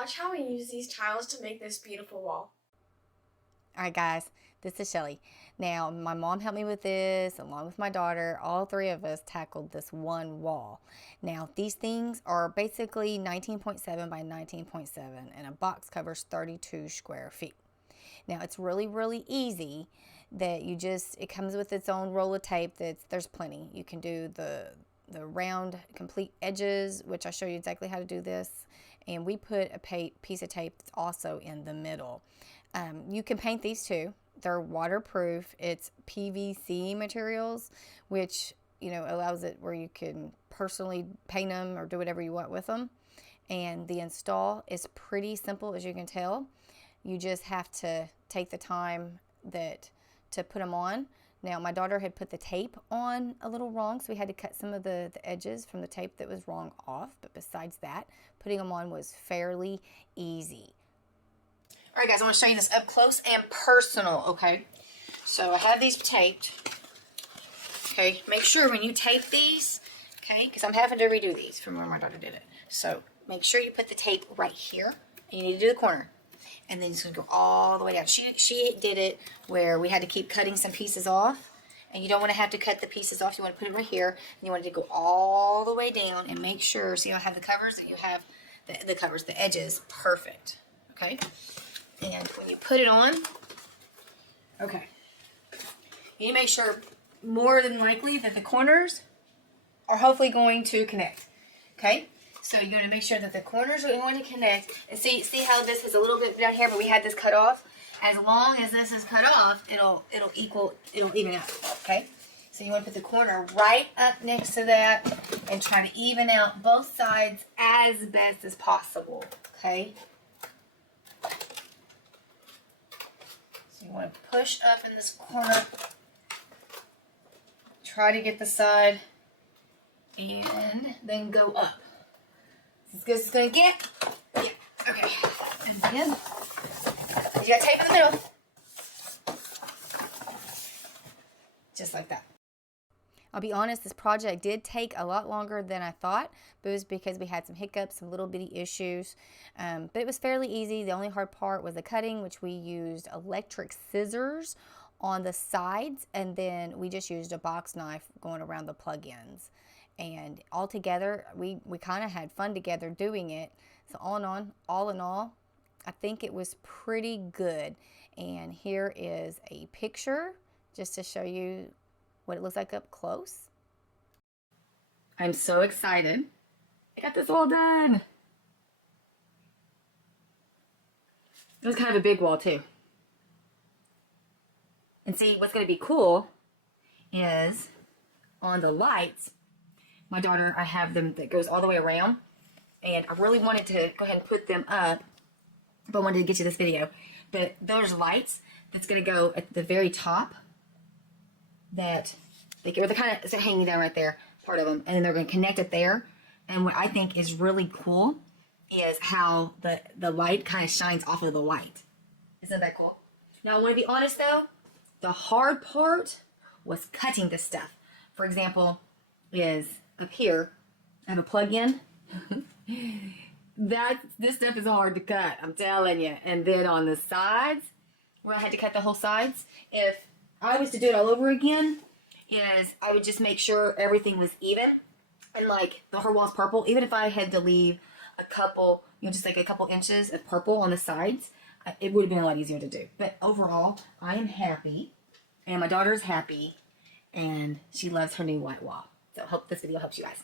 Watch how we use these tiles to make this beautiful wall. All right, guys, this is Shelly. Now, my mom helped me with this, along with my daughter. All three of us tackled this one wall. Now, these things are basically 19.7 by 19.7, and a box covers 32 square feet. Now, it's really, really easy that it comes with its own roll of tape. There's plenty. You can do the round complete edges, which I show you exactly how to do this. And we put a piece of tape that's also in the middle. You can paint these too. They're waterproof. It's PVC materials, which allows it where you can personally paint them or do whatever you want with them. And the install is pretty simple, as you can tell. You just have to take the time to put them on. Now, my daughter had put the tape on a little wrong, so we had to cut some of the edges from the tape that was wrong off. But besides that, putting them on was fairly easy. All right, guys, I want to show you this up close and personal, okay? So I have these taped, okay? Make sure when you tape these, okay, because I'm having to redo these from where my daughter did it. So make sure you put the tape right here, and you need to do the corner. And then it's going to go all the way down. She did it where we had to keep cutting some pieces off. And you don't want to have to cut the pieces off. You want to put it right here. And you want it to go all the way down and make sure, see how I have the covers? That you have the covers, the edges, perfect. Okay? And when you put it on, okay, you need to make sure more than likely that the corners are hopefully going to connect. Okay? So you're going to make sure that the corners are going to connect. And see how this is a little bit down here, but we had this cut off. As long as this is cut off, it'll even out. Okay? So you want to put the corner right up next to that and try to even out both sides as best as possible. Okay? So you want to push up in this corner. Try to get the side and then go up. As good as it's going to get. Yeah. Okay. And then, you got tape in the middle. Just like that. I'll be honest, this project did take a lot longer than I thought, but it was because we had some hiccups, some little bitty issues. But it was fairly easy. The only hard part was the cutting, which we used electric scissors on the sides, and then we just used a box knife going around the plug-ins. And all together, we kind of had fun together doing it. So all in all, I think it was pretty good. And here is a picture just to show you what it looks like up close. I'm so excited. I got this all done. It was kind of a big wall too. And see, what's going to be cool is on the lights, my daughter, I have them that goes all the way around, and I really wanted to go ahead and put them up, but I wanted to get you this video. But there's lights that's going to go at the very top that they're kind of hanging down right there, part of them, and then they're going to connect it there. And what I think is really cool is how the light kind of shines off of the white. Isn't that cool? Now, I want to be honest though, the hard part was cutting this stuff. For example, is up here, I have a plug-in. This stuff is hard to cut, I'm telling you. And then on the sides, where I had to cut the whole sides, if I was to do it all over again, I would just make sure everything was even. And like the whole wall's purple, even if I had to leave a couple, just like a couple inches of purple on the sides, it would have been a lot easier to do. But overall, I am happy, and my daughter's happy, and she loves her new white wall. So I hope this video helps you guys.